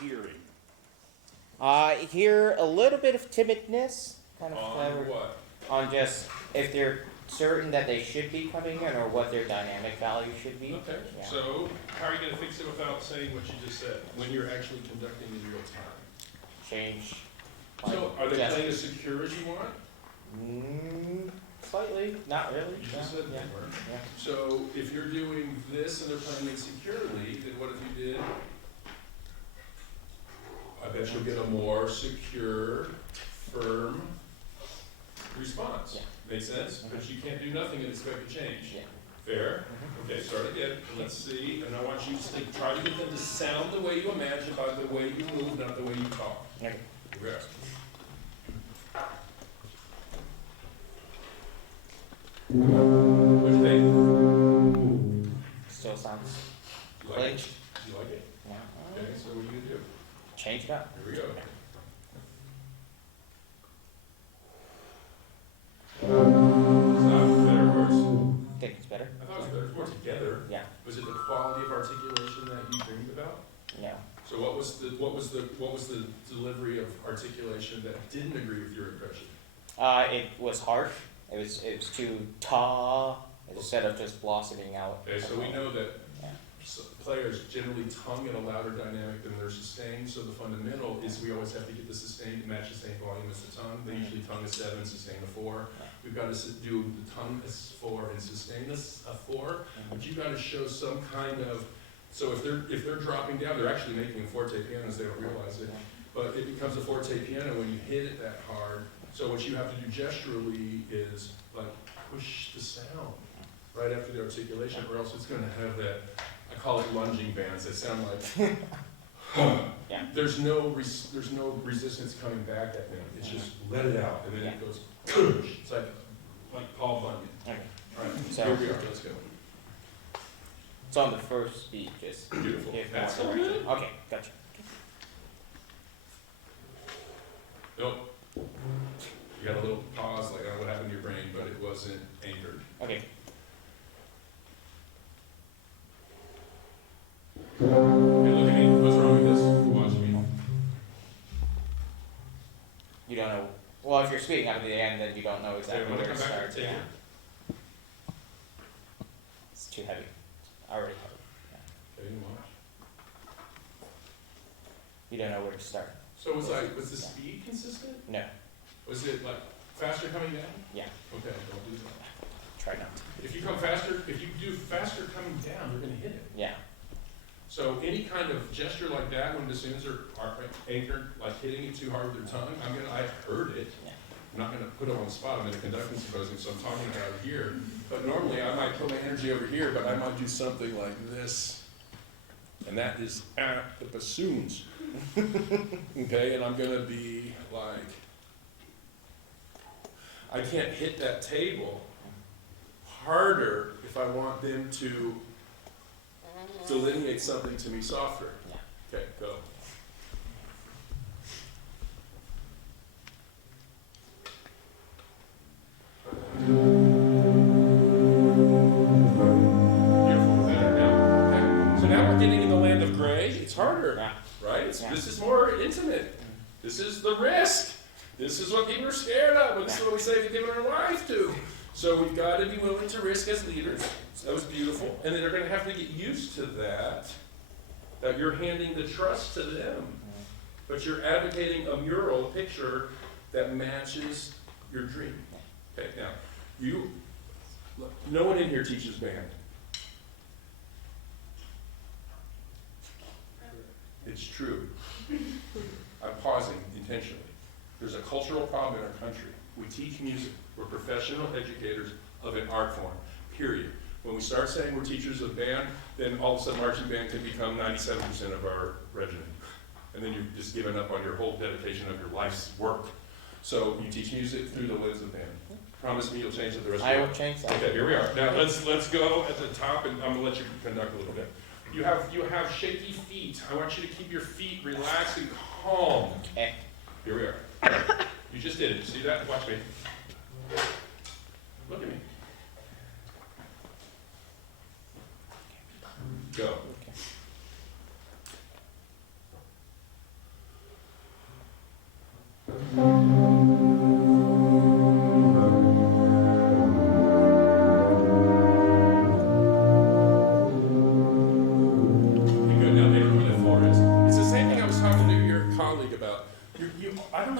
hearing? Hear a little bit of timidness, kind of On what? on just if they're certain that they should be coming in or what their dynamic value should be. Okay, Yeah. so how are you gonna fix it without saying what you just said, when you're actually conducting in real time? Change. So are they just- playing as secure as you want? Slightly, not really. You just said yeah. they weren't. Yeah. So if you're doing this and they're playing it securely, then what if you did? I bet you'll get a more secure, firm response. Yeah. Make sense? But you can't do nothing and expect to change. Yeah. Fair? Okay, start again. Let's see. And I want you to try to get them to sound the way you imagine by the way you move, not the way you talk. Okay. Here we are. What do you think? Still sounds You like it? glitched. You like it? Yeah. Okay, so what are you gonna do? Change that. Here we go. It's not better or worse? I think it's better. I thought it was better. It's more together. Yeah. Was it the quality of articulation that you dreamed about? No. So what was the delivery of articulation that didn't agree with your impression? It was harsh. It was too ta instead of just blossoming out. Okay, so we know that Yeah. players generally tongue at a louder dynamic than their sustain, so the fundamental is we always have to get the sustain to match the same volume as the tongue. They usually tongue a 7, sustain a 4. We've got to do the tongue as 4 and sustain as a 4, but you got to show some kind of, so if they're dropping down, they're actually making forte pianos, they don't realize it, but it becomes a forte piano when you hit it that hard. So what you have to do gesturally is like push the sound right after the articulation, or else it's going to have that, I call it lunging bands, that sound like, Yeah. there's no resistance coming back at them. It's just let it out, and then it goes, it's like Paul Bunyan. Okay. All right, So- here we are, let's go. So on the first beat, just Beautiful. give That's more so direction. good. Okay, gotcha. Nope. You got a little pause, like, I don't know what happened to your brain, but it wasn't anchored. Okay. Hey, look at me, what's wrong with this? Watch me. You don't know. Well, if you're speeding up at the end, then you don't know Okay, exactly wanna where to come back start. and take Yeah. it? It's too heavy. Already heavy. Okay, you watch. You don't know where to start. So was the speed consistent? No. Was it like faster coming down? Yeah. Okay, don't do that. Try not to. If you come faster, if you do faster coming down, you're gonna hit it. Yeah. So any kind of gesture like that, when bassoons are anchored, like hitting it too hard with their tongue, I've heard it. Yeah. I'm not gonna put them on the spot, I'm in a conducting symposium, so I'm talking about it here. But normally I might put my energy over here, but I might do something like this. And that is at the bassoons. Okay, and I'm gonna be like, I can't hit that table harder if I want them to delineate something to me softer. Yeah. Okay, go. Beautiful, better now. Okay. So now we're getting in the land of gray. It's harder, Yeah. right? Yeah. This is more intimate. This is the risk. This is what people are scared of, and this is what we say we're giving our life to. So we've got to be willing to risk as leaders. So that was beautiful. And then they're going to have to get used to that you're handing the trust to them. But you're advocating a mural, a picture that matches your dream. Okay, now, look, no one in here teaches band. It's true. I'm pausing intentionally. There's a cultural problem in our country. We teach music. We're professional educators of an art form, period. When we start saying we're teachers of band, then all of a sudden marching band can become 97% of our regimen. And then you've just given up on your whole dedication of your life's work. So you teach music through the lens of band. Promise me you'll change it the rest of I the will change that. Okay, here we are. Now let's go at the top, and I'm gonna let you conduct a little bit. You have shaky feet. I want you to keep your feet relaxed and calm. Okay. Here we are. You just did it. See that? Watch me. Look at me. Go. Okay.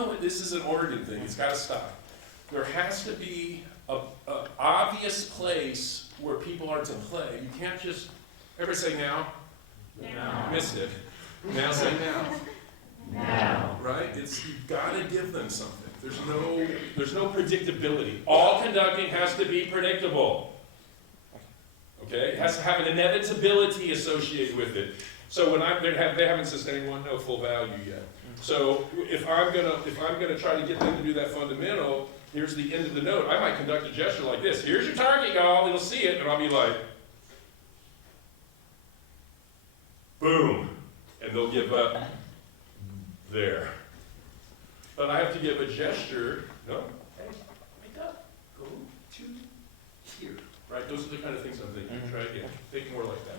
know, this is an Oregon thing, it's gotta stop. There has to be a obvious place where people are to play. You can't just, everybody say now? Now. Missed it. Now say now. Now. Right? You've gotta give them something. There's no predictability. All conducting has to be predictable. Okay? It has to have an inevitability associated with it. So when they haven't sustained one note full value yet. So if I'm gonna try to get them to do that fundamental, here's the end of the note. I might conduct a gesture like this. Here's your target, y'all. It'll see it, and I'll be like, boom, and they'll give up there. But I have to give a gesture. No, hey, wake up. Go to here. Right? Those are the kind of things I'm thinking. Try again. Think more like that.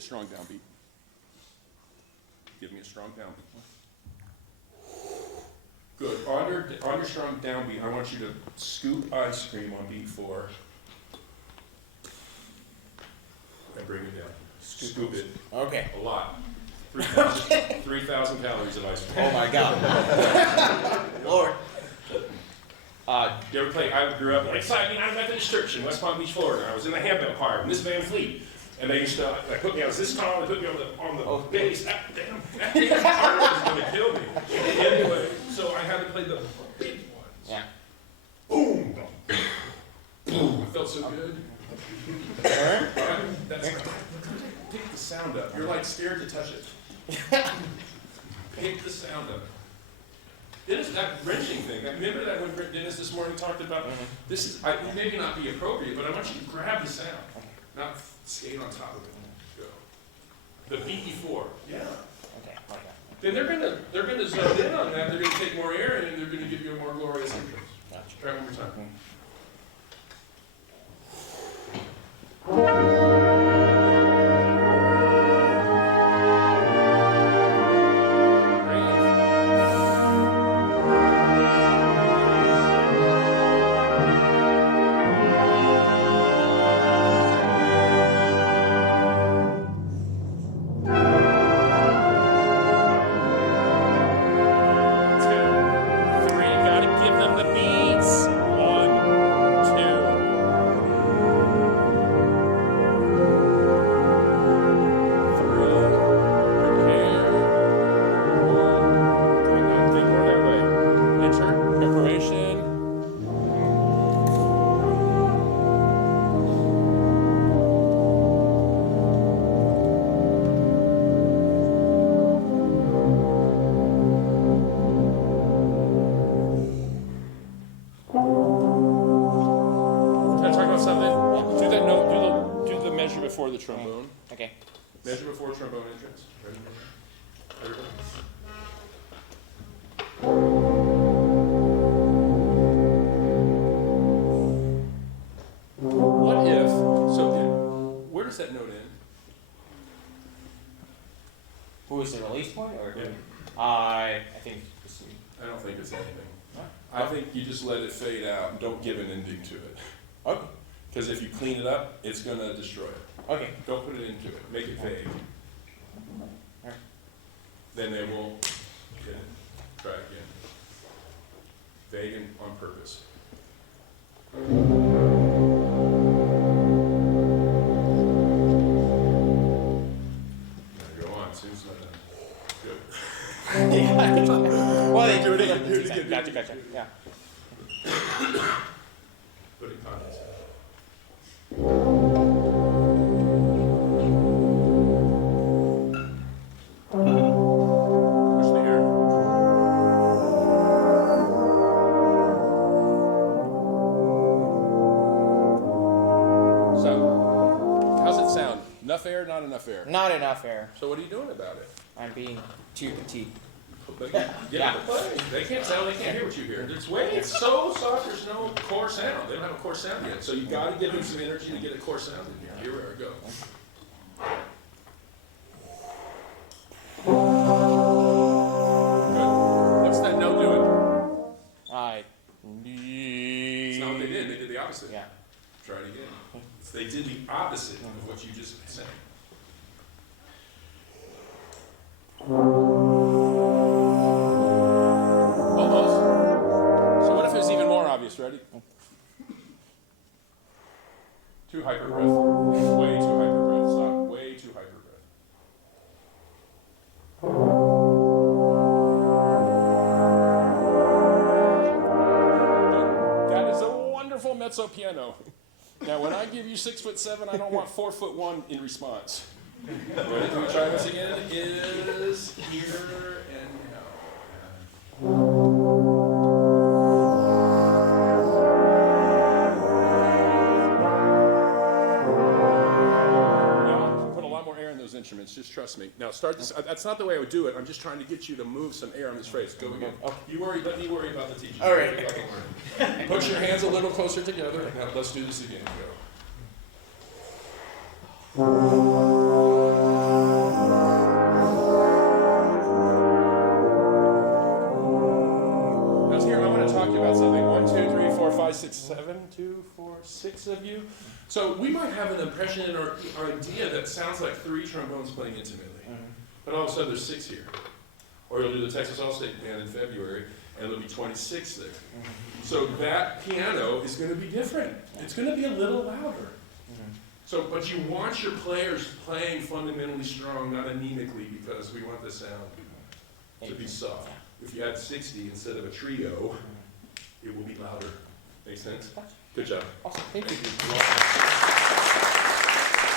Strong downbeat. Give me a strong downbeat. Good. On your strong downbeat, I want you to scoop ice cream on beat 4 and bring it down. Scoop it. Okay. A lot. 3,000 calories of ice cream. Oh my God. Lord. You ever play? I grew up like I Methodist Church in West Palm Beach, Florida. I was in the handbell choir with Miss Van Fleet. And they used to put me, I was this tall, they put me on the bass. That part was going to kill me. Anyway, so I had to play the big ones. Yeah. Boom! Boom! It felt so good. That's right. Pick the sound up. You're like scared to touch it. Pick the sound up. Dennis, that wrenching thing, remember that when Dennis this morning talked about, this is, maybe not be appropriate, but I want you to grab the sound. Not skate on top of it. Go. The BE4. Yeah. Okay. Then they're gonna zone in on that. They're gonna take more air in, and they're gonna give you a more glorious entrance. Gotcha. Try it one more time. Before the trombone. Okay. Measure before trombone entrance. Ready? Everybody. What if, where does that note end? Who is the release point? Or Yeah. I think I don't think it's anything. I think you just let it fade out and don't give an ending to it. Okay. Because if you clean it up, it's going to destroy it. Okay. Don't put it into it. Make it vague. Right. Then they will get it. Try again. Vague and on purpose. Go on. Seems like good. Well, they do it again. Do it again. Gotcha. Yeah. Putting context. Push the air. So, how's it sound? Enough air, not enough air? Not enough air. So what are you doing about it? I'm being too petite. But get them to play. They can't sound, they can't hear what you hear. It's so soft, there's no core sound. They don't have a core sound yet. So you gotta give them some energy to get a core sound in here. Here we go. Good. What's that note doing? It's not what they did. They did the opposite. Yeah. Try it again. They did the opposite of what you just said. Almost. So what if it was even more obvious? Ready? Too hyper breath. Way too hyper breath. Stop. Way too hyper breath. That is a wonderful mezzo piano. Now, when I give you 6'7", I don't want 4'1" in response. Ready? Can we try this again? Is here and now. Instruments, just trust me. Now start this. That's not the way I would do it. I'm just trying to get you to move some air on this phrase. Go again. You worry. Let me worry about the teaching. All right. Put your hands a little closer together. Now let's do this again. Go. Now here, I'm going to talk to you about something. 1, 2, 3, 4, 5, 6, 7, 2, 4, 6 of you. So we might have an impression in our idea that sounds like 3 trombones playing intimately, but all of a sudden there's 6 here. Or you'll do the Texas All-State Band in February, and there'll be 26 there. So that piano is going to be different. It's going to be a little louder. So, but you want your players playing fundamentally strong, not anemically, because we want the sound to be soft. If you had 60 instead of a trio, it will be louder. Make sense? Good job. Awesome. Thank you.